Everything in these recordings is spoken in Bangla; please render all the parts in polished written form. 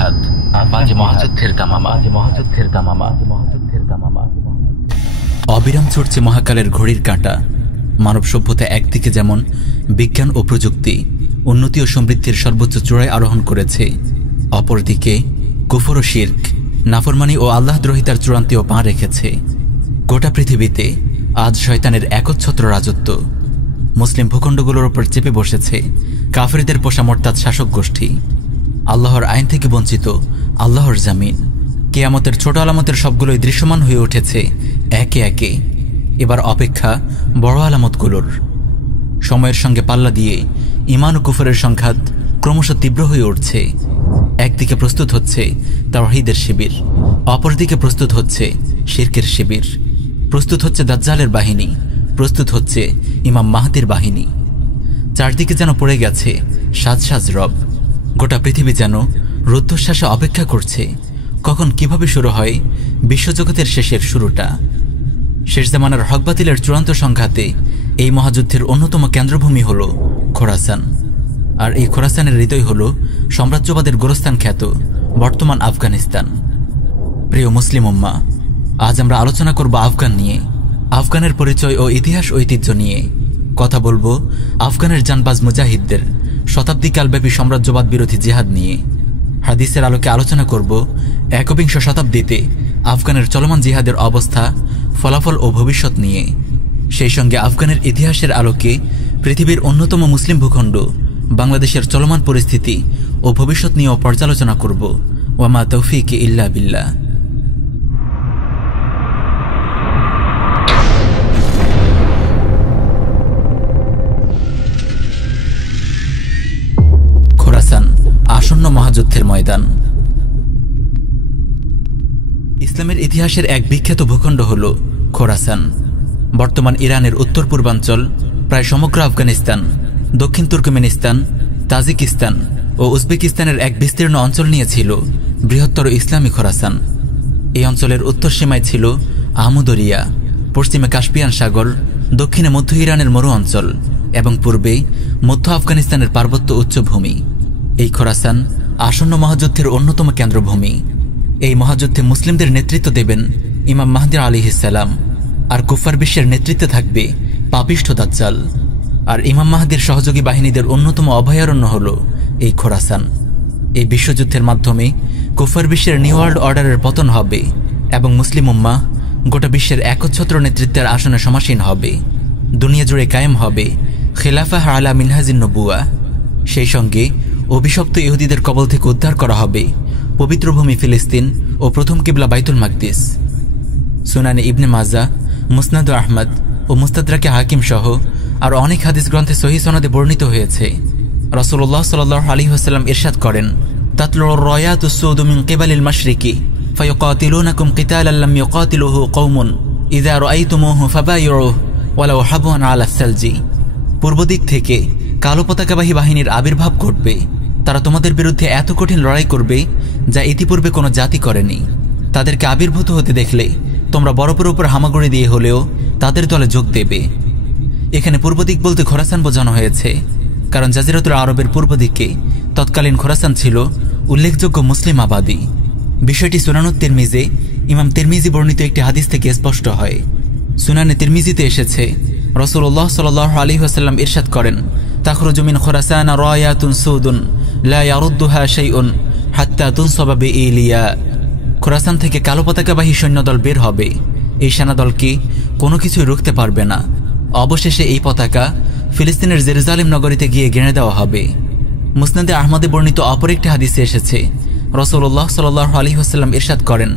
জিহাদ, মাঝে মহাযুদ্ধের দামামা। অবিরাম চড়ছে মহাকালের ঘড়ির কাঁটা। মানব সভ্যতা একদিকে যেমন বিজ্ঞান ও প্রযুক্তি, উন্নতি ও সমৃদ্ধির সর্বোচ্চ চূড়ায় আরোহণ করেছে, অপরদিকে কুফর ও শিরক, নাফরমানি ও আল্লাহদ্রোহিতার চূড়ান্তেও পা রেখেছে। গোটা পৃথিবীতে আজ শয়তানের একচ্ছত্র রাজত্ব। মুসলিম ভূখণ্ডগুলোর ওপর চেপে বসেছে কাফেরদের পোষা মোরতাদ শাসক গোষ্ঠী। আল্লাহর আইন থেকে বঞ্চিত আল্লাহর জামিন। কিয়ামতের ছোট আলামতের সবগুলোই দৃশ্যমান হয়ে উঠেছে একে একে। এবার অপেক্ষা বড় আলামতগুলোর। সময়ের সঙ্গে পাল্লা দিয়ে ঈমান ও কুফরের সংঘাত ক্রমশ তীব্র হয়ে উঠছে। একদিকে প্রস্তুত হচ্ছে তাওহীদের শিবির, অপরদিকে প্রস্তুত হচ্ছে শিরকের শিবির। প্রস্তুত হচ্ছে দাজ্জালের বাহিনী, প্রস্তুত হচ্ছে ইমাম মাহদির বাহিনী। চারদিকে যেন পড়ে গেছে সাজ সাজ রব। গোটা পৃথিবী যেন রুদ্ধশ্বাসে অপেক্ষা করছে কখন কিভাবে শুরু হয় বিশ্বজগতের শেষের শুরুটা। শেষ জামানার হক বাতিলের চূড়ান্ত সংঘাতে এই মহাযুদ্ধের অন্যতম কেন্দ্রভূমি হল খোরাসান। আর এই খোরাসানের হৃদয় হল সাম্রাজ্যবাদের গোরস্থান খ্যাত বর্তমান আফগানিস্তান। প্রিয় মুসলিম উম্মাহ, আজ আমরা আলোচনা করব আফগান নিয়ে, আফগানের পরিচয় ও ইতিহাস ঐতিহ্য নিয়ে। কথা বলবো আফগানের জানবাজ মুজাহিদদের শতাব্দীকালব্যাপী সাম্রাজ্যবাদ বিরোধী জিহাদ নিয়ে। হাদিসের আলোকে আলোচনা করব একবিংশ শতাব্দীতে আফগানের চলমান জিহাদের অবস্থা, ফলাফল ও ভবিষ্যৎ নিয়ে। সেই সঙ্গে আফগানের ইতিহাসের আলোকে পৃথিবীর অন্যতম মুসলিম ভূখণ্ড বাংলাদেশের চলমান পরিস্থিতি ও ভবিষ্যৎ নিয়েও পর্যালোচনা করব। ওয়ামা তৌফিক ইল্লা বিল্লাহ। খোরাসান আসন্ন মহাযুদ্ধের ময়দান। ইসলামের ইতিহাসের এক বিখ্যাত ভূখণ্ড হল খোরাসান। বর্তমান ইরানের উত্তর পূর্বাঞ্চল, প্রায় সমগ্র আফগানিস্তান, দক্ষিণ তুর্কমেনিস্তান, তাজিকিস্তান ও উজবেকিস্তানের এক বিস্তীর্ণ অঞ্চল নিয়েছিল বৃহত্তর ইসলামী খোরাসান। এই অঞ্চলের উত্তর সীমায় ছিল আহমদরিয়া, পশ্চিমে কাস্পিয়ান সাগর, দক্ষিণে মধ্য ইরানের মরু অঞ্চল এবং পূর্বে মধ্য আফগানিস্তানের পার্বত্য উচ্চভূমি। এই খোরাসান আসন্ন মহাযুদ্ধের অন্যতম কেন্দ্রভূমি। এই মহাযুদ্ধে মুসলিমদের নেতৃত্ব দেবেন ইমাম মাহদী আলাইহিস সালাম, আর কুফার বিশ্বের নেতৃত্বে থাকবে পাপিষ্ঠ দাজ্জাল। আর ইমাম মাহদীর সহযোগী বাহিনীদের অন্যতম অভয়ারণ্য হল এই খোরাসান। এই বিশ্বযুদ্ধের মাধ্যমে কুফার বিশ্বের নিউ ওয়ার্ল্ড অর্ডারের পতন হবে এবং মুসলিম উম্মাহ গোটা বিশ্বের একচ্ছত্র নেতৃত্বের আসনে সমাসীন হবে। দুনিয়া জুড়ে কায়েম হবে খেলাফা আলা মিনহাজিন নবুয়া। সেই সঙ্গে অভিশপ্ত ইহুদিদের কবল থেকে উদ্ধার করা হবে পবিত্র ভূমি ফিলিস্তিন ও প্রথম কিবলা বাইতুল মাকদিস। সুনানে ইবনে মাজা, মুসনাদ আহমদ ও মুস্তাদরাকে হাকিম সহ আর অনেক হাদিস গ্রন্থে সহিহ সনদে বর্ণিত হয়েছে, রাসূলুল্লাহ সাল্লাল্লাহু আলাইহি ওয়াসাল্লাম ইরশাদ করেন, তাতলুর রায়াতুস সুদু মিন কিবালিল মাশরিকি ফায়ুকাতিলুনাকুম কিতালান লাম ইউকাতিলুহু কওমুন ইযা রাআইতুমুহু ফাবায়িউহু ওয়ালাউ হাবুন আলা সালজি। পূর্ব দিক থেকে কালো পতাকাবাহী বাহিনীর আবির্ভাব ঘটবে। তারা তোমাদের বিরুদ্ধে এত কঠিন লড়াই করবে যা ইতিপূর্বে কোনো জাতি করেনি। তাদেরকে আবির্ভূত হতে দেখলে তোমরা বরফের উপর হামাগুড়ি দিয়ে হলেও তাদের দলে যোগ দেবে। এখানে পূর্ব দিক বলতে খোরাসান বোঝানো হয়েছে, কারণ জাজিরাতুল আরবের পূর্ব দিকে তৎকালীন খোরাসান ছিল উল্লেখযোগ্য মুসলিম আবাদী। বিষয়টি সুনানুত তিরমিজে ইমাম তিরমিজি বর্ণিত একটি হাদিস থেকে স্পষ্ট হয়। সুনানে তিরমিজিতে এসেছে, রাসূলুল্লাহ সাল্লাল্লাহু আলাইহি ওয়াসাল্লাম ইরশাদ করেন, তাখরুজু মিন খোরাসান রায়াতুন সুদুন লা ইয়ারুদ্দুহা শাইউন হাত্তা তুনসাবা বিইলিয়া। খোরাসান থেকে কালো পতাকাবাহী সৈন্যদল বের হবে। এই সেনাদলকে কোনো কিছুই রুখতে পারবে না। অবশেষে এই পতাকা ফিলিস্তিনের জেরুজালেম নগরীতে গিয়ে গেড়ে দেওয়া হবে। মুসনাদে আহমদে বর্ণিত অপর একটি হাদিসে এসেছে, রাসূলুল্লাহ সাল্লাল্লাহু আলাইহি ওয়াসাল্লাম ইরশাদ করেন,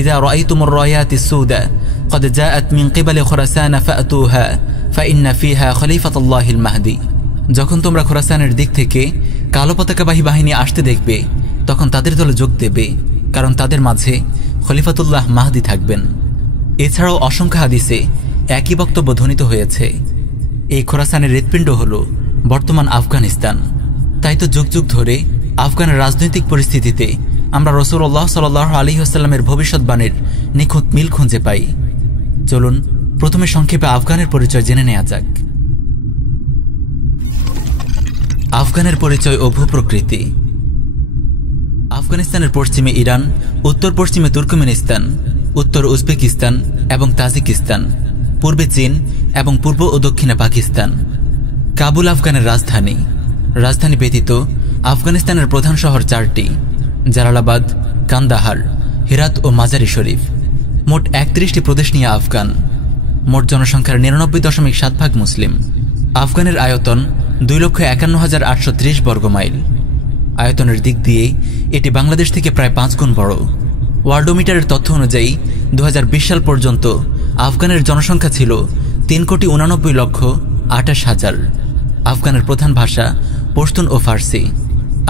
ইযা রাআইতুমুর রায়াতিস সুদা ক্বাদ জাআত মিন কিবালি খোরাসান ফাআতুহা ফাইন্না ফিহা খলিফাতুল্লাহিল মাহদী। যখন তোমরা খোরাসানের দিক থেকে কালো পতাকাবাহী বাহিনী আসতে দেখবে তখন তাদের দলে যোগ দেবে, কারণ তাদের মাঝে খলিফাতুল্লাহ মাহদী থাকবেন। এছাড়াও অসংখ্য হাদিসে একই বক্তব্য ধ্বনিত হয়েছে। এই খোরাসানের হৃৎপিণ্ড হল বর্তমান আফগানিস্তান। তাই তো যুগ যুগ ধরে আফগানের রাজনৈতিক পরিস্থিতিতে আমরা রাসূলুল্লাহ সাল্লাল্লাহু আলাইহি ওয়াসাল্লামের ভবিষ্যৎবাণীর নিখুঁত মিল খুঁজে পাই। চলুন প্রথমে সংক্ষেপে আফগানের পরিচয় জেনে নেওয়া যাক। আফগানের পরিচয় ও ভূপ্রকৃতি। আফগানিস্তানের পশ্চিমে ইরান, উত্তর পশ্চিমে তুর্কমেনিস্তান, উত্তর উজবেকিস্তান এবং তাজিকিস্তান, পূর্বে চীন এবং পূর্ব ও দক্ষিণে পাকিস্তান। কাবুল আফগানের রাজধানী। রাজধানী ব্যতীত আফগানিস্তানের প্রধান শহর 4টি: জালালাবাদ, কান্দাহার, হেরাত ও মাজারি শরীফ। মোট 31টি প্রদেশ নিয়ে আফগান। মোট জনসংখ্যার 99.7% মুসলিম। আফগানের আয়তন 2,51,830 বর্গমাইল। আয়তনের দিক দিয়ে এটি বাংলাদেশ থেকে প্রায় 5 গুণ বড়। ওয়ার্ল্ডোমিটারের তথ্য অনুযায়ী 2020 সাল পর্যন্ত আফগানের জনসংখ্যা ছিল 3,89,28,000। আফগানের প্রধান ভাষা পশতুন ও ফার্সি।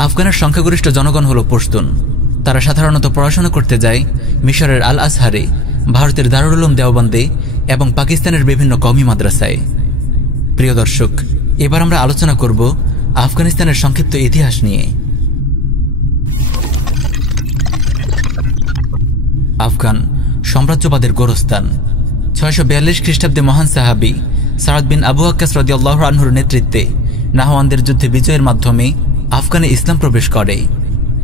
আফগানের সংখ্যাগরিষ্ঠ জনগণ হল পশতুন। তারা সাধারণত পড়াশোনা করতে যায় মিশরের আল আজহারে, ভারতের দারুল উলুম দেওবন্দে এবং পাকিস্তানের বিভিন্ন কওমি মাদ্রাসায়। প্রিয় দর্শক, এবার আমরা আলোচনা করব আফগানিস্তানের সংক্ষিপ্ত ইতিহাস নিয়ে। আফগান সাম্রাজ্যবাদের গোরস্থান। 642 খ্রিস্টাব্দে মহান সাহাবী সাদ বিন আবু ওয়াক্কাস রাদিয়াল্লাহু আনহুর নেতৃত্বে নাহওয়ানদের যুদ্ধে বিজয়ের মাধ্যমে আফগানে ইসলাম প্রবেশ করে।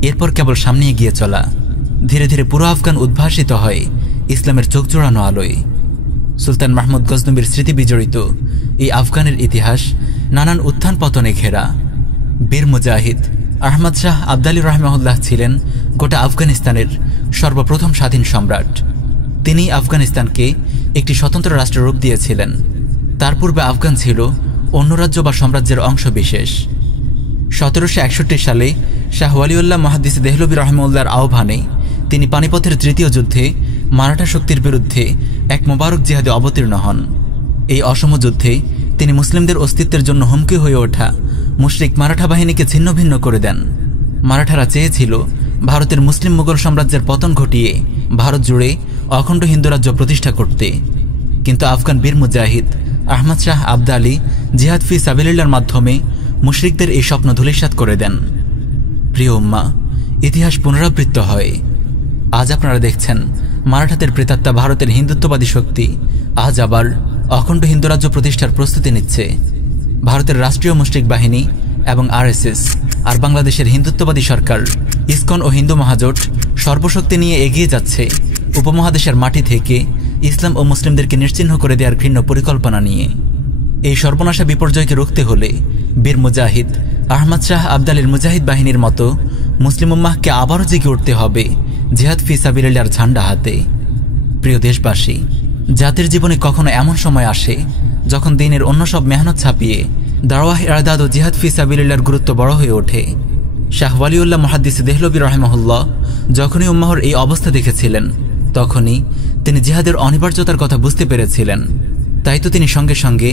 এরপর কেবল সামনে এগিয়ে চলা। ধীরে ধীরে পুরো আফগান উদ্ভাসিত হয় ইসলামের চোখ জোড়ানো আলোয়। সুলতান মাহমুদ গজনবীর স্মৃতি বিজড়িত এই আফগানের ইতিহাস নানান উত্থান পতনে ঘেরা। বীর মুজাহিদ আহমদ শাহ আবদালী রাহমাহুল্লাহ ছিলেন গোটা আফগানিস্তানের সর্বপ্রথম স্বাধীন সম্রাট। তিনি আফগানিস্তানকে একটি স্বতন্ত্র রাষ্ট্রের রূপ দিয়েছিলেন। তার পূর্বে আফগান ছিল অন্য রাজ্য বা সাম্রাজ্যের অংশ বিশেষ। 1761 সালে শাহ ওয়ালিউল্লাহ মুহাদ্দিস দেহলভী রাহমাহুল্লাহর আহ্বানে তিনি পানিপথের তৃতীয় যুদ্ধে মারাঠা শক্তির বিরুদ্ধে এক মোবারক জিহাদে অবতীর্ণ হন। এই অসম যুদ্ধে তিনি মুসলিমদের অস্তিত্বের জন্য হুমকি হয়ে ওঠা মুশরিক মারাঠা বাহিনীকে ছিন্ন ভিন্ন করে দেন। মারাঠারা চেয়েছিল ভারতের মুসলিম মুঘল সাম্রাজ্যের পতন ঘটিয়ে ভারত জুড়ে অখণ্ড হিন্দু রাজ্য প্রতিষ্ঠা করতে। কিন্তু আফগান বীর মুজাহিদ আহমদ শাহ আবদালী জিহাদ ফি সাবিলিল্লাহর মাধ্যমে মুশরিকদের এই স্বপ্ন ধূলিসাৎ করে দেন। প্রিয় উম্মাহ, ইতিহাস পুনরাবৃত্ত হয়। আজ আপনারা দেখছেন মারাঠাদের প্রেতাত্মা ভারতের হিন্দুত্ববাদী শক্তি আজ আবার অখণ্ড হিন্দু রাজ্য প্রতিষ্ঠার প্রস্তুতি নিচ্ছে। ভারতের রাষ্ট্রীয় মুশরিক বাহিনী এবং আরএসএস আর বাংলাদেশের হিন্দুত্ববাদী সরকার ইসকন ও হিন্দু মহাজোট সর্বশক্তি নিয়ে এগিয়ে যাচ্ছে উপমহাদেশের মাটি থেকে ইসলাম ও মুসলিমদেরকে নিশ্চিহ্ন করে দেওয়ার ঘৃণ্য পরিকল্পনা নিয়ে। এই সর্বনাশা বিপর্যয়কে রুখতে হলে বীর মুজাহিদ আহমদ শাহ আবদালীর মুজাহিদ বাহিনীর মতো মুসলিম উম্মাহকে আবারও জেগে উঠতে হবে জিহাদ ফি সাবিলিল্লাহর ঝান্ডা হাতে। প্রিয় দেশবাসী, জাতির জীবনে কখনো এমন সময় আসে যখন দিনের অন্য সব মেহনত ছাপিয়ে দাওয়াহ ইরদাদ ও জিহাদ ফি সাবিলিল্লাহর গুরুত্ব বড় হয়ে ওঠে। শাহ ওয়ালিউল্লাহ মুহাদ্দিস দেহলভী রাহিমাহুল্লাহ যখনই উম্মাহর এই অবস্থা দেখেছিলেন তখনই তিনি জিহাদের অনিবার্যতার কথা বুঝতে পেরেছিলেন। তাই তো তিনি সঙ্গে সঙ্গে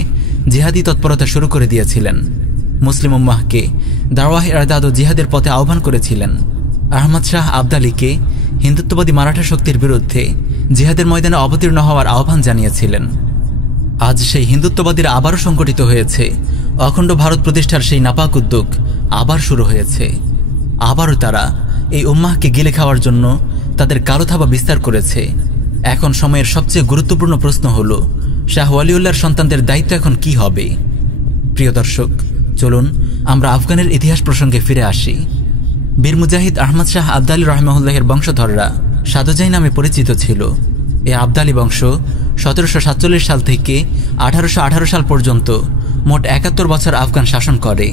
জিহাদি তৎপরতা শুরু করে দিয়েছিলেন। মুসলিম উম্মাহকে দাওয়াহ ইরদাদ ও জিহাদের পথে আহ্বান করেছিলেন। আহমদ শাহ আবদালীকে হিন্দুত্ববাদী মারাঠা শক্তির বিরুদ্ধে জিহাদের ময়দানে অবতীর্ণ হওয়ার আহ্বান জানিয়েছিলেন। আজ সেই হিন্দুত্ববাদীরা আবারও সংগঠিত হয়েছে। অখণ্ড ভারত প্রতিষ্ঠার সেই নাপাক উদ্যোগ আবার শুরু হয়েছে। আবারও তারা এই উম্মাহকে গিলে খাওয়ার জন্য তাদের কালো থাবা বিস্তার করেছে। এখন সময়ের সবচেয়ে গুরুত্বপূর্ণ প্রশ্ন হল, শাহ ওয়ালিউল্লাহর সন্তানদের দায়িত্ব এখন কি হবে? প্রিয় দর্শক, চলুন আমরা আফগানের ইতিহাস প্রসঙ্গে ফিরে আসি। বীর মুজাহিদ আহমদ শাহ আবদালী রাহিমাহুল্লাহের বংশধররা সাদোজাই নামে পরিচিত ছিল। এই আবদালী বংশ 1747 সাল থেকে 1818 সাল পর্যন্ত মোট 71 বছর আফগান শাসন করে।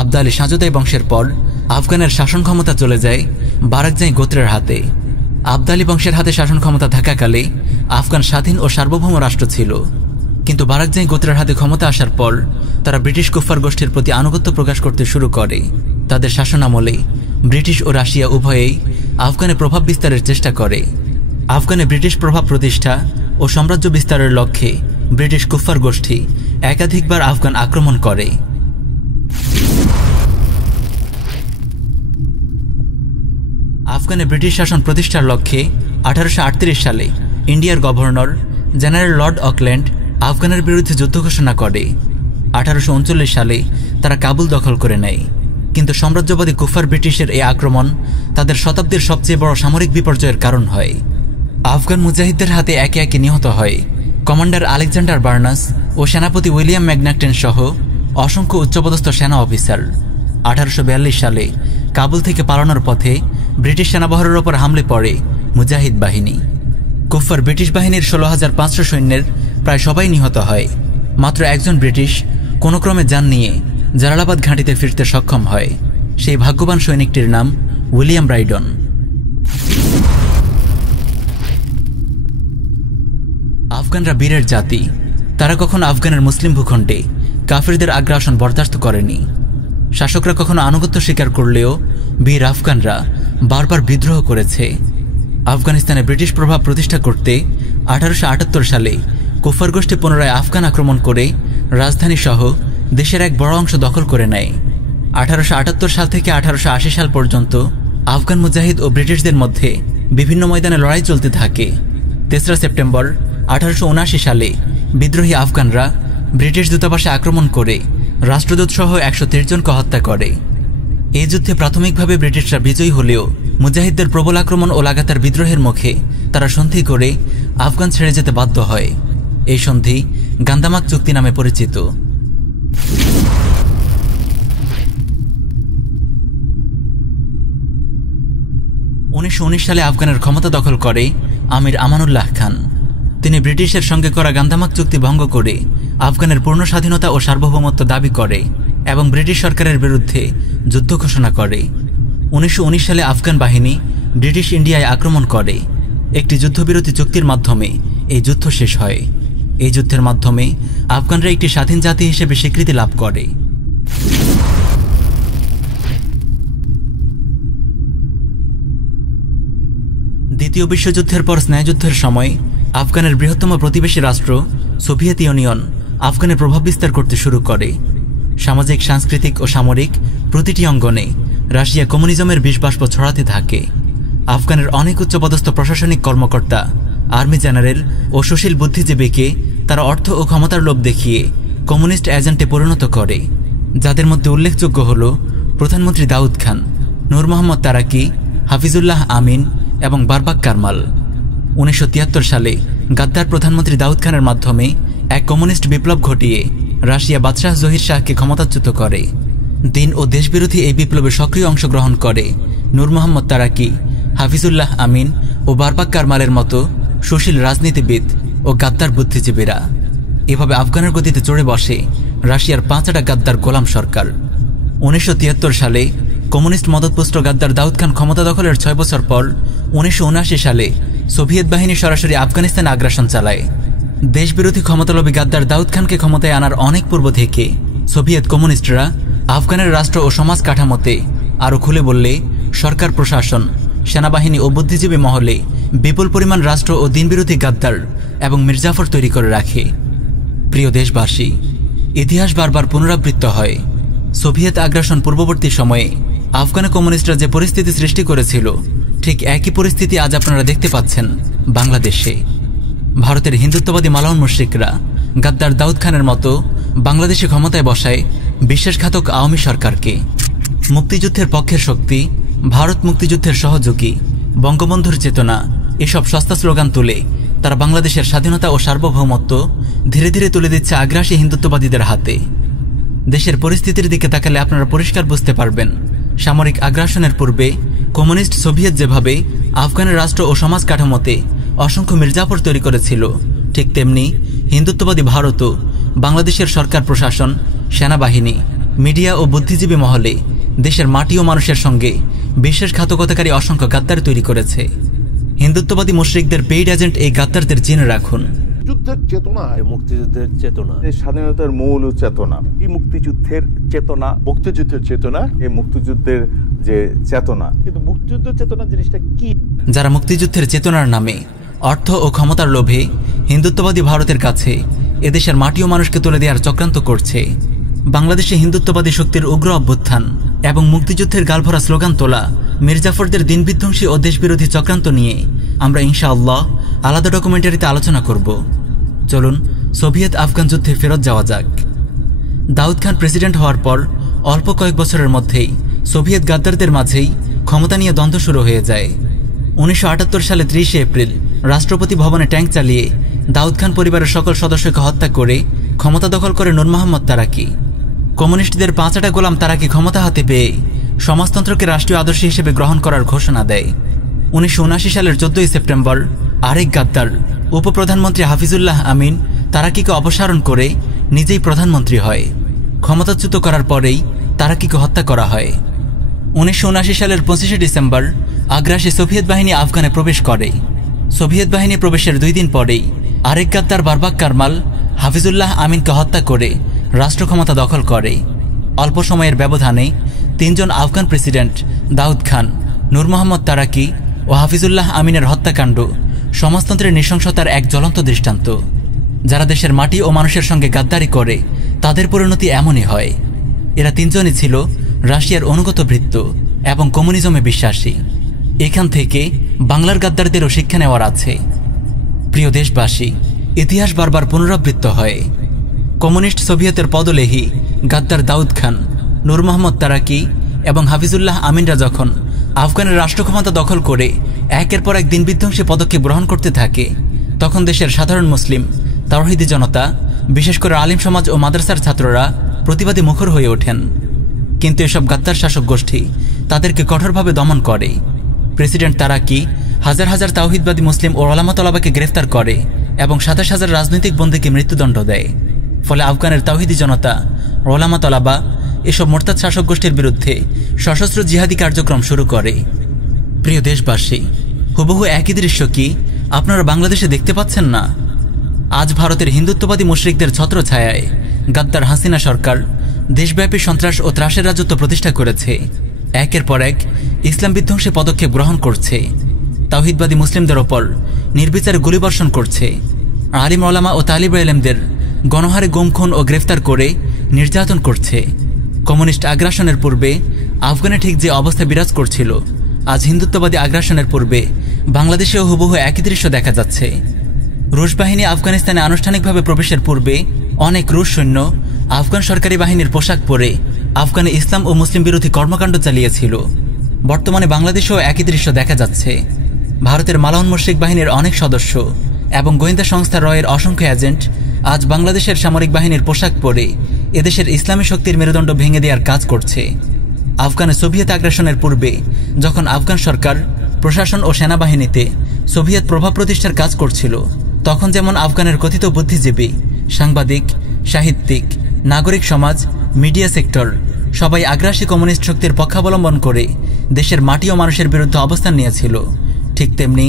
আবদালী সাজোদাই বংশের পর আফগানের শাসন ক্ষমতা চলে যায় বারাকজাই গোত্রের হাতে। আবদালী বংশের হাতে শাসন ক্ষমতা থাকাকালে আফগান স্বাধীন ও সার্বভৌম রাষ্ট্র ছিল। কিন্তু বারাকজাই গোত্রের হাতে ক্ষমতা আসার পর তারা ব্রিটিশ কুফফার গোষ্ঠীর প্রতি আনুগত্য প্রকাশ করতে শুরু করে। তাদের শাসনামলে ব্রিটিশ ও রাশিয়া উভয়েই আফগানে প্রভাব বিস্তারের চেষ্টা করে। আফগানে ব্রিটিশ প্রভাব প্রতিষ্ঠা ও সাম্রাজ্য বিস্তারের লক্ষ্যে ব্রিটিশ কুফফার গোষ্ঠী একাধিকবার আফগান আক্রমণ করে। আফগানে ব্রিটিশ শাসন প্রতিষ্ঠার লক্ষ্যে 1838 সালে ইন্ডিয়ার গভর্নর জেনারেল লর্ড অকল্যান্ড আফগানের বিরুদ্ধে যুদ্ধ ঘোষণা করে। 1839 সালে তারা কাবুল দখল করে নেয়। কিন্তু সাম্রাজ্যবাদী কুফার ব্রিটিশের এই আক্রমণ তাদের শতাব্দীর সবচেয়ে বড় সামরিক বিপর্যয়ের কারণ হয়। আফগান মুজাহিদদের হাতে একে একে নিহত হয় কমান্ডার আলেকজান্ডার বার্নাস ও সেনাপতি উইলিয়াম ম্যাকনাক্টেন সহ অসংখ্য উচ্চপদস্থ সেনা অফিসার। 1842 সালে কাবুল থেকে পালানোর পথে ব্রিটিশ সেনাবহরের ওপর হামলে পড়ে মুজাহিদ বাহিনী। কুফার ব্রিটিশ বাহিনীর 16,500 সৈন্যের প্রায় সবাই নিহত হয়। মাত্র একজন ব্রিটিশ কোনো ক্রমে যান নিয়ে জালালাবাদ ঘাঁটিতে ফিরতে সক্ষম হয়। সেই ভাগ্যবান সৈনিকটির নাম উইলিয়াম রাইডন। আফগানরা বীরের জাতি। তারা কখনো আফগানের মুসলিম ভূখণ্ডে কাফিরদের আগ্রাসন বরদাস্ত করেনি। শাসকরা কখনো আনুগত্য স্বীকার করলেও বীর আফগানরা বারবার বিদ্রোহ করেছে। আফগানিস্তানে ব্রিটিশ প্রভাব প্রতিষ্ঠা করতে 1878 সালে কুফার গোষ্ঠী পুনরায় আফগান আক্রমণ করে রাজধানী সহ দেশের এক বড় অংশ দখল করে নেয়। 1878 সাল থেকে 1880 সাল পর্যন্ত আফগান মুজাহিদ ও ব্রিটিশদের মধ্যে বিভিন্ন ময়দানে লড়াই চলতে থাকে। 3রা সেপ্টেম্বর 1879 সালে বিদ্রোহী আফগানরা ব্রিটিশ দূতাবাসে আক্রমণ করে রাষ্ট্রদূত সহ 130 জনকে হত্যা করে। এই যুদ্ধে প্রাথমিকভাবে ব্রিটিশরা বিজয়ী হলেও মুজাহিদদের প্রবল আক্রমণ ও লাগাতার বিদ্রোহের মুখে তারা সন্ধি করে আফগান ছেড়ে যেতে বাধ্য হয়। এই সন্ধি গান্দামাক চুক্তি নামে পরিচিত। 1919 সালে আফগানের ক্ষমতা দখল করে আমির আমানুল্লাহ খান। তিনি ব্রিটিশের সঙ্গে করা গান্দামাক চুক্তি ভঙ্গ করে আফগানের পূর্ণ স্বাধীনতা ও সার্বভৌমত্ব দাবি করে এবং ব্রিটিশ সরকারের বিরুদ্ধে যুদ্ধ ঘোষণা করে। 1919 সালে আফগান বাহিনী ব্রিটিশ ইন্ডিয়ায় আক্রমণ করে। একটি যুদ্ধবিরতি চুক্তির মাধ্যমে এই যুদ্ধ শেষ হয়। এই যুদ্ধের মাধ্যমে আফগানরা একটি স্বাধীন জাতি হিসেবে স্বীকৃতি লাভ করে। দ্বিতীয় বিশ্বযুদ্ধের পর স্নায়ুযুদ্ধের সময় আফগানের বৃহত্তম প্রতিবেশী রাষ্ট্র সোভিয়েত ইউনিয়ন আফগানে প্রভাব বিস্তার করতে শুরু করে। সামাজিক, সাংস্কৃতিক ও সামরিক প্রতিটি অঙ্গনে রাশিয়া কমিউনিজমের বিষবাষ্প ছড়াতে থাকে। আফগানের অনেক উচ্চপদস্থ প্রশাসনিক কর্মকর্তা, আর্মি জেনারেল ও সুশীল বুদ্ধিজীবীকে তারা অর্থ ও ক্ষমতার লোভ দেখিয়ে কমিউনিস্ট এজেন্টে পরিণত করে, যাদের মধ্যে উল্লেখযোগ্য হল প্রধানমন্ত্রী দাউদ খান, নূর মোহাম্মদ তারাকি, হাফিজুল্লাহ আমিন এবং বারবাক কারমাল। 1973 সালে গাদ্দার প্রধানমন্ত্রী দাউদ খানের মাধ্যমে এক কমিউনিস্ট বিপ্লব ঘটিয়ে রাশিয়া বাদশাহ জহির শাহকে ক্ষমতাচ্যুত করে। দিন ও দেশবিরোধী এই বিপ্লবে সক্রিয় অংশগ্রহণ করে নূর মোহাম্মদ তারাকি, হাফিজুল্লাহ আমিন ও বারবাক কারমালের মতো সুশীল রাজনীতিবিদ ও গাদ্দার বুদ্ধিজীবীরা। এভাবে আফগানের গতিতে চড়ে বসে রাশিয়ার 5টা গাদ্দার গোলাম সরকার। 1973 সালে কমিউনিস্ট মদতপুষ্ট গাদ্দার দাউদ খান ক্ষমতা দখলের 6 বছর পর 1979 সালে সোভিয়েত বাহিনী সরাসরি আফগানিস্তানে আগ্রাসন চালায়। দেশবিরোধী ক্ষমতালোভী গাদ্দার দাউদ খানকে ক্ষমতায় আনার অনেক পূর্ব থেকে সোভিয়েত কমিউনিস্টরা আফগানের রাষ্ট্র ও সমাজ কাঠামোতে আরও খুলে বললে সরকার, প্রশাসন, সেনাবাহিনী ও বুদ্ধিজীবী মহলে বিপুল পরিমাণ রাষ্ট্র ও দিনবিরোধী গাদ্দার এবং মির্জাফর তৈরি করে রাখে। প্রিয় দেশবাসী, ইতিহাস বারবার পুনরাবৃত্ত হয়। সোভিয়েত আগ্রাসন পূর্ববর্তী সময়ে আফগান কমিউনিস্টরা যে পরিস্থিতি সৃষ্টি করেছিল, ঠিক একই পরিস্থিতি আজ আপনারা দেখতে পাচ্ছেন বাংলাদেশে। ভারতের হিন্দুত্ববাদী মালাউন মুশরিকরা গাদ্দার দাউদ খানের মতো বাংলাদেশে ক্ষমতায় বসায় বিশ্বাসঘাতক আওয়ামী সরকারকে। মুক্তিযুদ্ধের পক্ষের শক্তি, ভারত মুক্তিযুদ্ধের সহযোগী, বঙ্গবন্ধুর চেতনা, এসব সস্তা স্লোগান তুলে তারা বাংলাদেশের স্বাধীনতা ও সার্বভৌমত্ব ধীরে ধীরে তুলে দিচ্ছে আগ্রাসী হিন্দুত্ববাদীদের হাতে। দেশের পরিস্থিতির দিকে তাকালে আপনারা পরিষ্কার বুঝতে পারবেন, সামরিক আগ্রাসনের পূর্বে কমিউনিস্ট সোভিয়েত যেভাবে আফগানের রাষ্ট্র ও সমাজ কাঠামোতে অসংখ্য মির্জাফর তৈরি করেছিল, ঠিক তেমনি হিন্দুত্ববাদী ভারতও বাংলাদেশের সরকার, প্রশাসন, সেনাবাহিনী, মিডিয়া ও বুদ্ধিজীবী মহলে দেশের মাটি ও মানুষের সঙ্গে বিশ্বাসঘাতকতাকারী অসংখ্য গাদ্দার তৈরি করেছে। হিন্দুত্ববাদী মুশরিকদের পেইড এজেন্ট এই গাদ্দারদের জেনে রাখুন। যুদ্ধের চেতনা, মুক্তিযুদ্ধের চেতনা, স্বাধীনতার মূল চেতনা, এই মুক্তিযুদ্ধের চেতনা, মুক্তিযুদ্ধের চেতনা, এই মুক্তিযুদ্ধের যে চেতনা, কিন্তু মুক্তিযুদ্ধের চেতনা জিনিসটা কি? যারা মুক্তিযুদ্ধের চেতনার নামে অর্থ ও ক্ষমতার লোভে হিন্দুত্ববাদী ভারতের কাছে এদেশের মাটি ও মানুষকে তুলে দেওয়ার চক্রান্ত করছে, বাংলাদেশে হিন্দুত্ববাদী শক্তির উগ্র অভ্যুত্থান এবং মুক্তিযুদ্ধের গালভরা স্লোগান তোলা মির্জাফরদের দিনবিধ্বংসী ও দেশবিরোধী চক্রান্ত নিয়ে আমরা ইনশাআল্লাহ আলাদা ডকুমেন্টারিতে আলোচনা করব। চলুন সোভিয়েত আফগান যুদ্ধে ফেরত যাওয়া যাক। দাউদ খান প্রেসিডেন্ট হওয়ার পর অল্প কয়েক বছরের মধ্যেই সোভিয়েত গাদ্দারদের মাঝেই ক্ষমতা নিয়ে দ্বন্দ্ব শুরু হয়ে যায়। 1978 সালে 30 এপ্রিল রাষ্ট্রপতি ভবনে ট্যাঙ্ক চালিয়ে দাউদ খান পরিবারের সকল সদস্যকে হত্যা করে ক্ষমতা দখল করে নূর মোহাম্মদ তারাকি। কমিউনিস্টদের 5টা গোলাম তারাকি ক্ষমতা হাতে পেয়ে সমাজতন্ত্রকে রাষ্ট্রীয় আদর্শ হিসেবে গ্রহণ করার ঘোষণা দেয়। 1979 সালের 14 সেপ্টেম্বর আরেক গাদ্দার উপপ্রধানমন্ত্রী হাফিজুল্লাহ আমিন তারাকিকে অপসারণ করে নিজেই প্রধানমন্ত্রী হয়। ক্ষমতাচ্যুত করার পরেই তারাকিকে হত্যা করা হয়। 1979 সালের 25 ডিসেম্বর আগ্রাসী সোভিয়েত বাহিনী আফগানে প্রবেশ করে। সোভিয়েত বাহিনী প্রবেশের 2 দিন পরেই আরেক গাদ্দার বারবাক কারমাল হাফিজুল্লাহ আমিনকে হত্যা করে রাষ্ট্র ক্ষমতা দখল করে। অল্প সময়ের ব্যবধানে 3 জন আফগান প্রেসিডেন্ট দাউদ খান, নূর মোহাম্মদ তারাকি ও হাফিজুল্লাহ আমিনের হত্যাকাণ্ড সমাজতন্ত্রের নৃশংসতার এক জ্বলন্ত দৃষ্টান্ত। যারা দেশের মাটি ও মানুষের সঙ্গে গাদ্দারি করে তাদের পরিণতি এমনই হয়। এরা 3 জনই ছিল রাশিয়ার অনুগত ভৃত্য এবং কমিউনিজমে বিশ্বাসী। এখান থেকে বাংলার গাদ্দারদেরও শিক্ষা নেওয়ার আছে। প্রিয় দেশবাসী, ইতিহাস বারবার পুনরাবৃত্ত হয়। কমিউনিস্ট সোভিয়েতের পদলেহী গাদ্দার দাউদ খান, নূর মোহাম্মদ তারাকি এবং হাফিজুল্লাহ আমিনরা যখন আফগানের রাষ্ট্র ক্ষমতা দখল করে একের পর এক দিনবিধ্বংসী পদক্ষেপ গ্রহণ করতে থাকে, তখন দেশের সাধারণ মুসলিম তাওহীদি জনতা, বিশেষ করে আলিম সমাজ ও মাদ্রাসার ছাত্ররা প্রতিবাদী মুখর হয়ে ওঠেন। কিন্তু এসব গাদ্দার শাসক গোষ্ঠী তাদেরকে কঠোরভাবে দমন করে। প্রেসিডেন্ট তারাকি হাজার হাজার তাওহীদবাদী মুসলিম ও ওলামা তলাবাকে গ্রেফতার করে এবং 27,000 রাজনৈতিক বন্দীকে মৃত্যুদণ্ড দেয়। ফলে আফগানের তাওহীদি জনতা, ওলামা তলাবা এসব মোরতাদ শাসক গোষ্ঠীর বিরুদ্ধে সশস্ত্র জিহাদি কার্যক্রম শুরু করে। প্রিয় দেশবাসী, হুবহু একই দৃশ্য কি আপনারা বাংলাদেশে দেখতে পাচ্ছেন না? আজ ভারতের হিন্দুত্ববাদী মুশরিকদের ছত্রছায়ায় গাদ্দার হাসিনা সরকার দেশব্যাপী সন্ত্রাস ও ত্রাসের রাজত্ব প্রতিষ্ঠা করেছে। একের পর এক ইসলাম বিধ্বংসী পদক্ষেপ গ্রহণ করছে। তাওহীদবাদী মুসলিমদের ওপর নির্বিচারে গুলিবর্ষণ করছে। আলিম ওলামা ও তালিবে ইলমদের গণহারে গুম, খুন ও গ্রেফতার করে নির্যাতন করছে। কমিউনিস্ট আগ্রাসনের পূর্বে আফগানে ঠিক যে অবস্থা বিরাজ করছিল, আজ হিন্দুত্ববাদী আগ্রাসনের পূর্বে বাংলাদেশেও হুবহু একই দৃশ্য দেখা যাচ্ছে। রুশ বাহিনী আফগানিস্তানে আনুষ্ঠানিকভাবে প্রবেশের পূর্বে অনেক রুশ সৈন্য আফগান সরকারি বাহিনীর পোশাক পরে আফগানে ইসলাম ও মুসলিম বিরোধী কর্মকাণ্ড চালিয়েছিল। বর্তমানে বাংলাদেশেও একই দৃশ্য দেখা যাচ্ছে। ভারতের মালাউন মুশরিক বাহিনীর অনেক সদস্য এবং গোয়েন্দা সংস্থা রয়ের অসংখ্য এজেন্ট আজ বাংলাদেশের সামরিক বাহিনীর পোশাক পরে এদেশের ইসলামী শক্তির মেরুদণ্ড ভেঙে দেওয়ার কাজ করছে। আফগানে সোভিয়েত আগ্রাসনের পূর্বে যখন আফগান সরকার, প্রশাসন ও সেনাবাহিনীতে সোভিয়েত প্রভাব প্রতিষ্ঠার কাজ করছিল, তখন যেমন আফগানের কথিত বুদ্ধিজীবী, সাংবাদিক, সাহিত্যিক, নাগরিক সমাজ, মিডিয়া সেক্টর সবাই আগ্রাসী কমিউনিস্ট শক্তির পক্ষাবলম্বন করে দেশের মাটি ও মানুষের বিরুদ্ধে অবস্থান নিয়েছিল, ঠিক তেমনি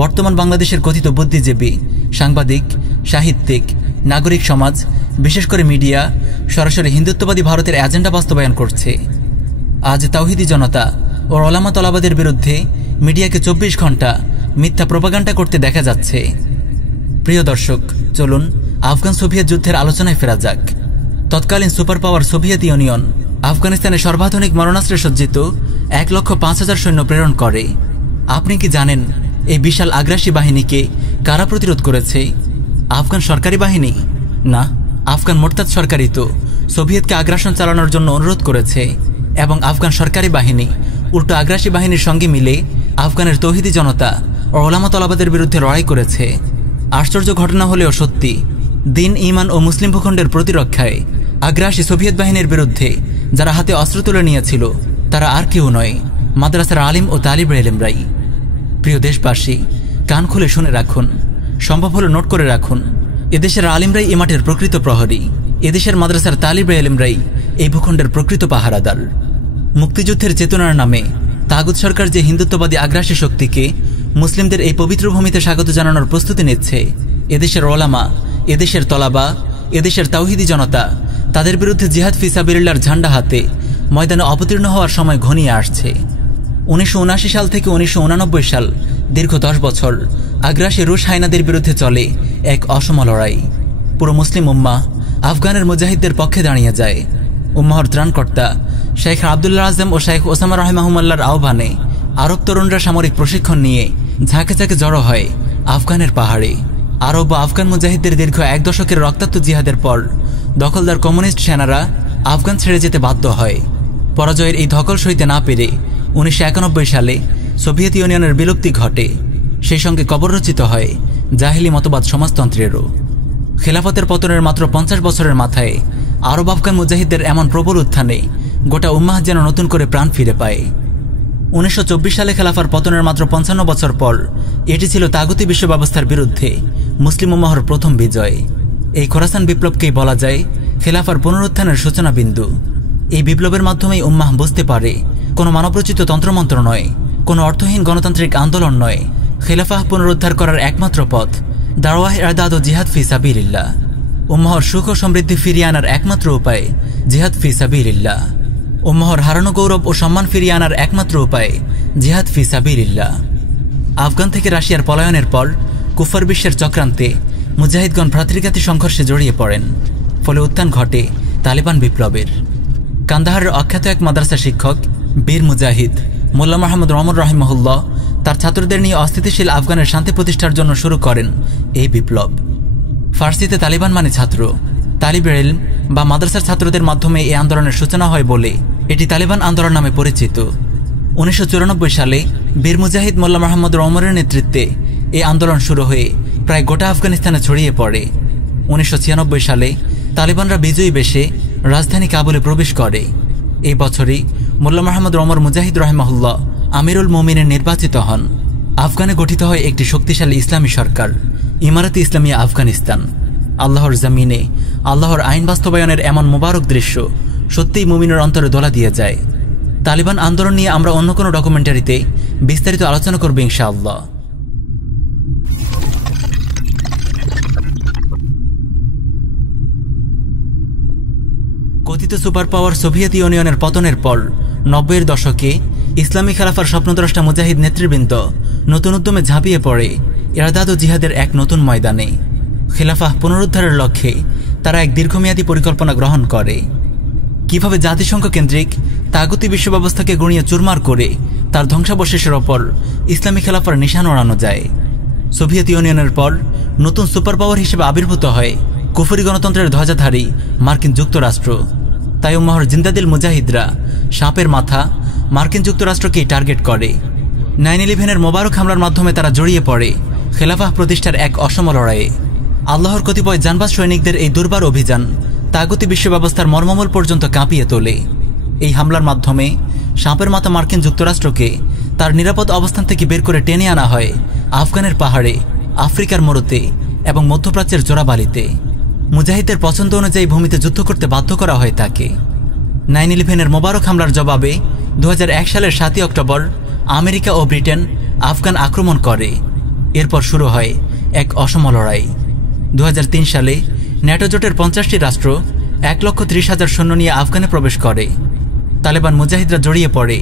বর্তমান বাংলাদেশের কথিত বুদ্ধিজীবী, সাংবাদিক, সাহিত্যিক, নাগরিক সমাজ, বিশেষ করে মিডিয়া সরাসরি হিন্দুত্ববাদী ভারতের এজেন্ডা বাস্তবায়ন করছে। আজ তাওহীদি জনতা ও ওলামা তলাবাদের বিরুদ্ধে মিডিয়াকে 24 ঘন্টা মিথ্যা প্রোপাগান্ডা করতে দেখা যাচ্ছে। প্রিয় দর্শক, চলুন আফগান সোভিয়েত যুদ্ধের আলোচনায় ফেরা যাক। তৎকালীন সুপার পাওয়ার সোভিয়েত ইউনিয়ন আফগানিস্তানে সর্বাধুনিক মারণাস্ত্রে সজ্জিত 1,05,000 সৈন্য প্রেরণ করে। আপনি কি জানেন এই বিশাল আগ্রাসী বাহিনীকে কারা প্রতিরোধ করেছে? আফগান সরকারি বাহিনী না, আফগান মোরতাদ সরকারই তো সোভিয়েতকে আগ্রাসন চালানোর জন্য অনুরোধ করেছে এবং আফগান সরকারি বাহিনী উল্টো আগ্রাসী বাহিনীর সঙ্গে মিলে আফগানের তৌহিদি জনতা ও ওলামা তলাবাদের বিরুদ্ধে লড়াই করেছে। আশ্চর্য ঘটনা হলেও সত্যি, দিন, ইমান ও মুসলিম ভূখণ্ডের প্রতিরক্ষায় আগ্রাসী সোভিয়েত বাহিনীর বিরুদ্ধে যারা হাতে অস্ত্র তুলে নিয়েছিল তারা আর কেউ নয়, মাদ্রাসার আলিম ও তালিবে ইলমরাই। প্রিয় দেশবাসী, কান খুলে শুনে রাখুন, সম্ভব হলে নোট করে রাখুন। এদেশের আলিমরাই এ মাঠের প্রকৃত প্রহরী, এদেশের মাদ্রাসার তালিবে ইলমরাই এই ভূখণ্ডের প্রকৃত পাহারাদার। মুক্তিযুদ্ধের চেতনার নামে তাগুত সরকার যে হিন্দুত্ববাদী আগ্রাসী শক্তিকে মুসলিমদের এই পবিত্র ভূমিতে স্বাগত জানানোর প্রস্তুতি নিচ্ছে, এদেশের ওলামা, এদেশের তলাবা, এদেশের তাওহীদি জনতা তাদের বিরুদ্ধে জিহাদ ফি সাবিলিল্লাহর ঝান্ডা হাতে ময়দানে অবতীর্ণ হওয়ার সময় ঘনিয়ে আসছে। 1979 সাল থেকে 1989 সাল, দীর্ঘ 10 বছর আগ্রাসী রুশ হায়নাদের বিরুদ্ধে চলে এক অসম লড়াই। পুরো মুসলিম উম্মাহ আফগানের মুজাহিদদের পক্ষে দাঁড়িয়ে যায়। উম্মাহর ত্রাণকর্তা শেখ আবদুল্লাহ আজম ও শেখ ওসামা রাহিমাহুল্লাহর আহ্বানে আরব তরুণরা সামরিক প্রশিক্ষণ নিয়ে ঝাঁকে ঝাঁকে জড়ো হয় আফগানের পাহাড়ে। আরব ও আফগান মুজাহিদদের দীর্ঘ 1 দশকের রক্তাক্ত জিহাদের পর দখলদার কমিউনিস্ট সেনারা আফগান ছেড়ে যেতে বাধ্য হয়। পরাজয়ের এই ধকল সইতে না পেরে 1991 সালে সোভিয়েত ইউনিয়নের বিলুপ্তি ঘটে। সেই সঙ্গে কবররচিত হয় জাহেলি মতবাদ সমাজতন্ত্রেরও। খেলাফতের পতনের মাত্র 50 বছরের মাথায় আরব আফগান মুজাহিদদের এমন প্রবল উত্থানে গোটা উম্মাহ যেন নতুন করে প্রাণ ফিরে পায়। 1924 সালে খেলাফার পতনের মাত্র 55 বছর পর এটি ছিল তাগুতি বিশ্ব ব্যবস্থার বিরুদ্ধে মুসলিম উম্মাহর প্রথম বিজয়। এই খোরাসান বিপ্লবকেই বলা যায় খেলাফার পুনরুত্থানের সূচনা বিন্দু। এই বিপ্লবের মাধ্যমেই উম্মাহ বুঝতে পারে কোনো মানবরচিত তন্ত্রমন্ত্র নয়, কোনো অর্থহীন গণতান্ত্রিক আন্দোলন নয়, খেলাফাহ পুনরুদ্ধার করার একমাত্র পথ দাওয়াহ ইরদাদ ও জিহাদ ফি সাবিলিল্লাহ। উম্মাহর সুখ ও সমৃদ্ধি ফিরিয়ে আনার একমাত্র উপায় জিহাদ ফি সাবিলিল্লাহ। উম্মাহর হারানো গৌরব ও সম্মান ফিরিয়ে আনার একমাত্র উপায় জিহাদ ফি সাবিলিল্লাহ। আফগান থেকে রাশিয়ার পলায়নের পর কুফার বিশ্বের চক্রান্তে মুজাহিদগণ ভ্রাতৃঘাতী সংঘর্ষে জড়িয়ে পড়েন। ফলে উত্থান ঘটে তালেবান বিপ্লবের। কান্দাহারের অখ্যাত এক মাদ্রাসা শিক্ষক বীর মুজাহিদ মোল্লা মোহাম্মদ রহমান রাহিমাহুল্লাহ তার ছাত্রদের নিয়ে অস্থিতিশীল আফগানের শান্তি প্রতিষ্ঠার জন্য শুরু করেন এই বিপ্লব। ফার্সিতে তালিবান মানে ছাত্র, তালিবে ইলম বা মাদ্রাসার ছাত্রদের মাধ্যমে এই আন্দোলনের সূচনা হয় বলে এটি তালিবান আন্দোলন নামে পরিচিত। 1994 সালে বীর মুজাহিদ মোল্লা মোহাম্মদ রহমানের নেতৃত্বে এই আন্দোলন শুরু হয়ে প্রায় গোটা আফগানিস্তানে ছড়িয়ে পড়ে। 1996 সালে তালিবানরা বিজয়ী বেশে রাজধানী কাবুলে প্রবেশ করে। এই বছরই মোল্লা মোহাম্মদ রহমান মুজাহিদ রাহিমাহুল্লাহ আমিরুল মুমিনের নির্বাচিত হন। আফগানে গঠিত হয় একটি শক্তিশালী ইসলামী সরকার, ইমারাতে ইসলামিয়া আফগানিস্তান। আল্লাহর জমিনে আল্লাহর আইন বাস্তবায়নের এমন মোবারক দৃশ্য সত্যিই মুমিনের অন্তরে দোলা দিয়ে যায়। তালিবান আন্দোলন নিয়ে আমরা অন্য কোনো ডকুমেন্টারিতে বিস্তারিত আলোচনা করব ইনশাআল্লাহ। কথিত সুপার পাওয়ার সোভিয়েত ইউনিয়নের পতনের পর 90-এর দশকে ইসলামী খেলাফার স্বপ্নদ্রষ্টা মুজাহিদ নেতৃবৃন্দ নতুন উদ্যমে ঝাঁপিয়ে পড়ে ইরদাদ ও জিহাদের এক নতুন ময়দানে। খেলাফাহ পুনরুদ্ধারের লক্ষ্যে তারা এক দীর্ঘমেয়াদী পরিকল্পনা গ্রহণ করে। কিভাবে জাতিসংঘ কেন্দ্রিক তাগুতি বিশ্ব ব্যবস্থাকে গুঁড়িয়ে চুরমার করে তার ধ্বংসাবশেষের ওপর ইসলামী খেলাফার নিশান ওড়ানো যায়। সোভিয়েত ইউনিয়নের পর নতুন সুপার পাওয়ার হিসেবে আবির্ভূত হয় কুফরি গণতন্ত্রের ধ্বজাধারী মার্কিন যুক্তরাষ্ট্র। তাই উম্মাহর জিন্দাদিল মুজাহিদরা সাপের মাথা মার্কিন যুক্তরাষ্ট্রকেই টার্গেট করে। 9/11-এর মোবারক হামলার মাধ্যমে তারা জড়িয়ে পড়ে খেলাফাহ প্রতিষ্ঠার এক অসম লড়াইয়ে। আল্লাহর কতিপয় জানবাজ সৈনিকদের এই দুর্বার অভিযান তাগুতি বিশ্ব ব্যবস্থার মর্মমূল পর্যন্ত কাঁপিয়ে তোলে। এই হামলার মাধ্যমে সাপের মাথা মার্কিন যুক্তরাষ্ট্রকে তার নিরাপদ অবস্থান থেকে বের করে টেনে আনা হয় আফগানের পাহাড়ে, আফ্রিকার মরুতে এবং মধ্যপ্রাচ্যের জোড়াবালিতে। মুজাহিদের পছন্দ অনুযায়ী ভূমিতে যুদ্ধ করতে বাধ্য করা হয় তাকে। 9/11-এর মোবারক হামলার জবাবে 2001 সালের 7 অক্টোবর আমেরিকা ও ব্রিটেন আফগান আক্রমণ করে। এরপর শুরু হয় এক অসম লড়াই। 2003 সালে ন্যাটো জোটের 50টি রাষ্ট্র 1,30,000 সৈন্য নিয়ে আফগানে প্রবেশ করে। তালেবান মুজাহিদরা জড়িয়ে পড়ে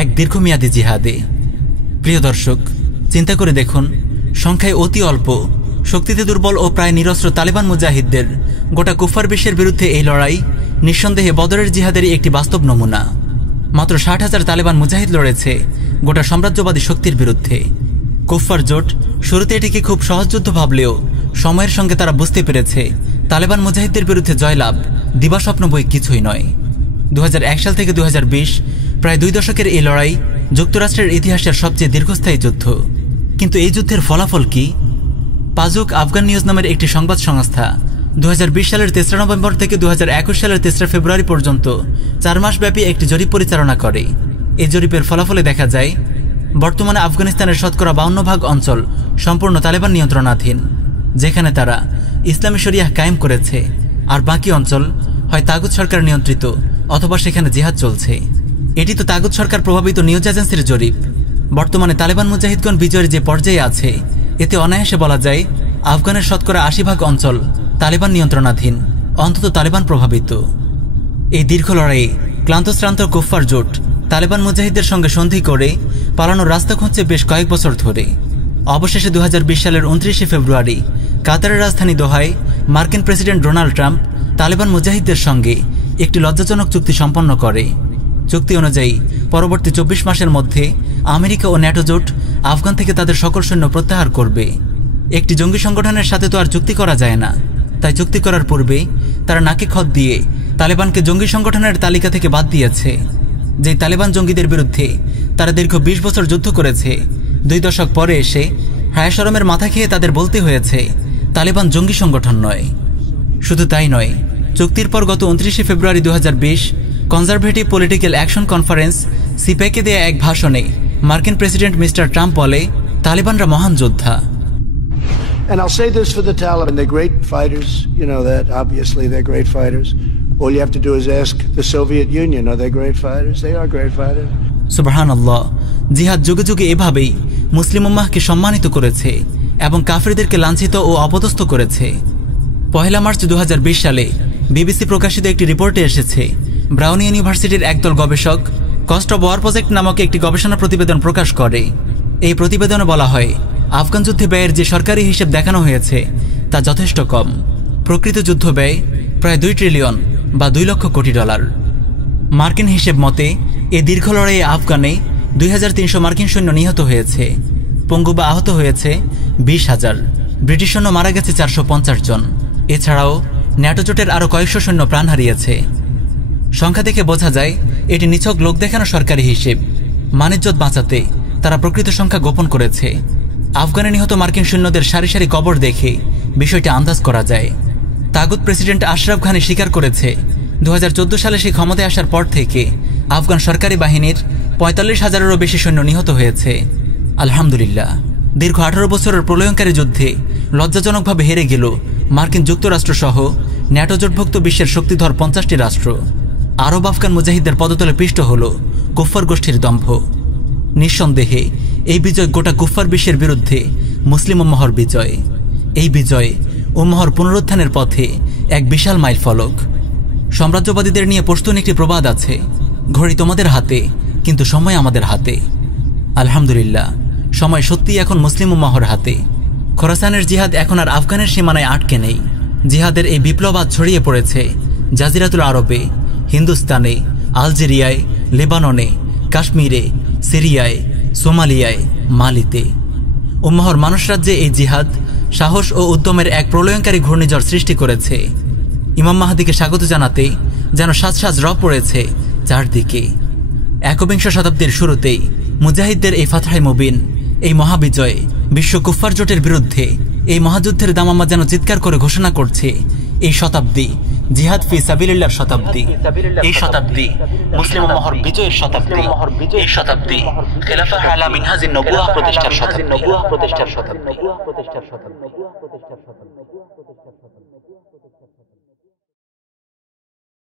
এক দীর্ঘমেয়াদী জিহাদে। প্রিয় দর্শক, চিন্তা করে দেখুন, সংখ্যায় অতি অল্প, শক্তিতে দুর্বল ও প্রায় নিরস্ত্র তালেবান মুজাহিদদের গোটা কুফার বিশ্বের বিরুদ্ধে এই লড়াই নিঃসন্দেহে বদরের জিহাদেরই একটি বাস্তব নমুনা। মাত্র 60,000 তালেবান মুজাহিদ লড়েছে গোটা সাম্রাজ্যবাদী শক্তির বিরুদ্ধে। কুফার জোট শুরুতে এটিকে খুব সহজ যুদ্ধ ভাবলেও সময়ের সঙ্গে তারা বুঝতে পেরেছে তালেবান মুজাহিদদের বিরুদ্ধে জয়লাভ দিবাস্বপ্ন বই কিছুই নয়। 2001 সাল থেকে 2020 প্রায় 2 দশকের এই লড়াই যুক্তরাষ্ট্রের ইতিহাসের সবচেয়ে দীর্ঘস্থায়ী যুদ্ধ। কিন্তু এই যুদ্ধের ফলাফল কি? পাজুক আফগান নিউজ নামের একটি সংবাদ সংস্থা 2020 সালের 3 নভেম্বর থেকে 2021 সালের 3 ফেব্রুয়ারি পর্যন্ত 4 মাস ব্যাপী একটি জরিপ পরিচালনা করে। এই জরিপের ফলাফলে দেখা যায় বর্তমানে আফগানিস্তানের শতকরা 52% অঞ্চল সম্পূর্ণ তালেবান নিয়ন্ত্রণাধীন, যেখানে তারা ইসলামী শরিয়াহ কায়েম করেছে, আর বাকি অঞ্চল হয় তাগুত সরকার নিয়ন্ত্রিত অথবা সেখানে জিহাদ চলছে। এটি তো তাগুত সরকার প্রভাবিত নিউজ এজেন্সির জরিপ। বর্তমানে তালেবান মুজাহিদগণ বিজয়ের যে পর্যায়ে আছে, এতে অনায়াসে বলা যায় আফগানের শতকরা 80% অঞ্চল তালেবান নিয়ন্ত্রণাধীন, অন্তত তালেবান প্রভাবিত। এই দীর্ঘ লড়াইয়ে ক্লান্তশ্রান্ত কুফফার জোট তালেবান মুজাহিদদের সঙ্গে সন্ধি করে পালানোর রাস্তা খুঁজছে বেশ কয়েক বছর ধরে। অবশেষে 2020 সালের 29 ফেব্রুয়ারি কাতারের রাজধানী দোহায় মার্কিন প্রেসিডেন্ট ডোনাল্ড ট্রাম্প তালেবান মুজাহিদদের সঙ্গে একটি লজ্জাজনক চুক্তি সম্পন্ন করে। চুক্তি অনুযায়ী পরবর্তী 24 মাসের মধ্যে আমেরিকা ও ন্যাটো জোট আফগান থেকে তাদের সকল সৈন্য প্রত্যাহার করবে। একটি জঙ্গি সংগঠনের সাথে তো আর চুক্তি করা যায় না, তাই চুক্তি করার পূর্বে তারা নাকে খত দিয়ে তালেবানকে জঙ্গি সংগঠনের তালিকা থেকে বাদ দিয়েছে। যেই তালেবান জঙ্গিদের বিরুদ্ধে তারা দীর্ঘ 20 বছর যুদ্ধ করেছে, 2 দশক পরে এসে হায়া শরমের মাথা খেয়ে তাদের বলতে হয়েছে তালেবান জঙ্গি সংগঠন নয়। শুধু তাই নয়, চুক্তির পর গত 29 ফেব্রুয়ারি 2020 কনজারভেটিভ পলিটিক্যাল অ্যাকশন কনফারেন্স সিপ্যাকে দেয়া এক ভাষণে মার্কিন প্রেসিডেন্ট মিস্টার ট্রাম্প বলে, তালিবানরা মহান যোদ্ধা। And I'll say this for the Taliban, they're great fighters, you know that, obviously they're great fighters. All you have to do is ask the Soviet Union, are they great fighters? They are great fighters. সুবহানাল্লাহ। জিহাদ যুগে যুগে এভাবেই মুসলিম উম্মাহকে সম্মানিত করেছে এবং কাফিরদেরকে লাঞ্ছিত ও অপদস্থ করেছে। 1 মার্চ 2020 সালে বিবিসি প্রকাশিত একটি রিপোর্টে এসেছে, ব্রাউন ইউনিভার্সিটির একদল গবেষক কস্ট অব ওয়ার প্রজেক্ট নামক একটি গবেষণা প্রতিবেদন প্রকাশ করে। এই প্রতিবেদনে বলা হয়, আফগান যুদ্ধে ব্যয়ের যে সরকারি হিসেব দেখানো হয়েছে তা যথেষ্ট কম। প্রকৃত যুদ্ধ ব্যয় প্রায় 2 ট্রিলিয়ন বা 2 লক্ষ কোটি ডলার। মার্কিন হিসেব মতে এই দীর্ঘ লড়াইয়ে আফগানে 2300 মার্কিন সৈন্য নিহত হয়েছে, পঙ্গু বা আহত হয়েছে 20,000, ব্রিটিশ সৈন্য মারা গেছে 450 জন। এছাড়াও ন্যাটো জোটের আরও কয়েকশো সৈন্য প্রাণ হারিয়েছে। সংখ্যা দেখে বোঝা যায় এটি নিছক লোক দেখানো সরকারি হিসেব। মানিজ্যত বাঁচাতে তারা প্রকৃত সংখ্যা গোপন করেছে। আফগানে নিহত মার্কিন সৈন্যদের সারি সারি কবর দেখে বিষয়টি আন্দাজ করা যায়। তাগুত প্রেসিডেন্ট আশরাফ ঘানি স্বীকার করেছে 2014 সালে সে ক্ষমতায় আসার পর থেকে আফগান সরকারি বাহিনীর 45,000-এরও বেশি সৈন্য নিহত হয়েছে। আলহামদুলিল্লাহ, দীর্ঘ 18 বছরের প্রলয়ঙ্কারী যুদ্ধে লজ্জাজনকভাবে হেরে গেল মার্কিন যুক্তরাষ্ট্র সহ ন্যাটো জোটভুক্ত বিশ্বের শক্তিধর 50টি রাষ্ট্র। আরব আফগান মুজাহিদদের পদতলে পিষ্ট হল কুফফার গোষ্ঠীর দম্ভ। নিঃসন্দেহে এই বিজয় গোটা কুফফার বিশ্বের বিরুদ্ধে মুসলিম উম্মাহর বিজয়। এই বিজয় উম্মাহর পুনরুত্থানের পথে এক বিশাল মাইল ফলক। সাম্রাজ্যবাদীদের নিয়ে পশতুন একটি প্রবাদ আছে, ঘড়ি তোমাদের হাতে কিন্তু সময় আমাদের হাতে। আলহামদুলিল্লাহ, সময় সত্যিই এখন মুসলিম উম্মাহর হাতে। খোরাসানের জিহাদ এখন আর আফগানের সীমানায় আটকে নেই। জিহাদের এই বিপ্লব আজ ছড়িয়ে পড়েছে জাজিরাতুল আরবে, হিন্দুস্তানে, আলজেরিয়ায়, লেবাননে, কাশ্মীরে, সিরিয়ায়, সোমালিয়ায়, মালিতে। উম্মাহর মানুষ রাজ্যে এই জিহাদ সাহস ও উদ্যমের এক প্রলয়ঙ্কারী ঘূর্ণিঝড় সৃষ্টি করেছে। ইমাম মাহদিকে স্বাগত জানাতে যেন সাজ সাজ রব পড়েছে চারদিকে। 21 শতাব্দীর শুরুতেই মুজাহিদদের এই ফাতহে মুবিন, এই মহাবিজয় বিশ্ব কুফফার জোটের বিরুদ্ধে এই মহাযুদ্ধের দামামা যেন চিৎকার করে ঘোষণা করছে, এই শতাব্দী জিহাদ ফি সাবিলিল্লাহর শতাব্দী। এই শতাব্দী মুসলিম উম্মাহর বিজয়ের শতাব্দী। এই শতাব্দী খেলাফা আলা মিনহাজিন নবুওয়াহ প্রতিষ্ঠার শতাব্দী।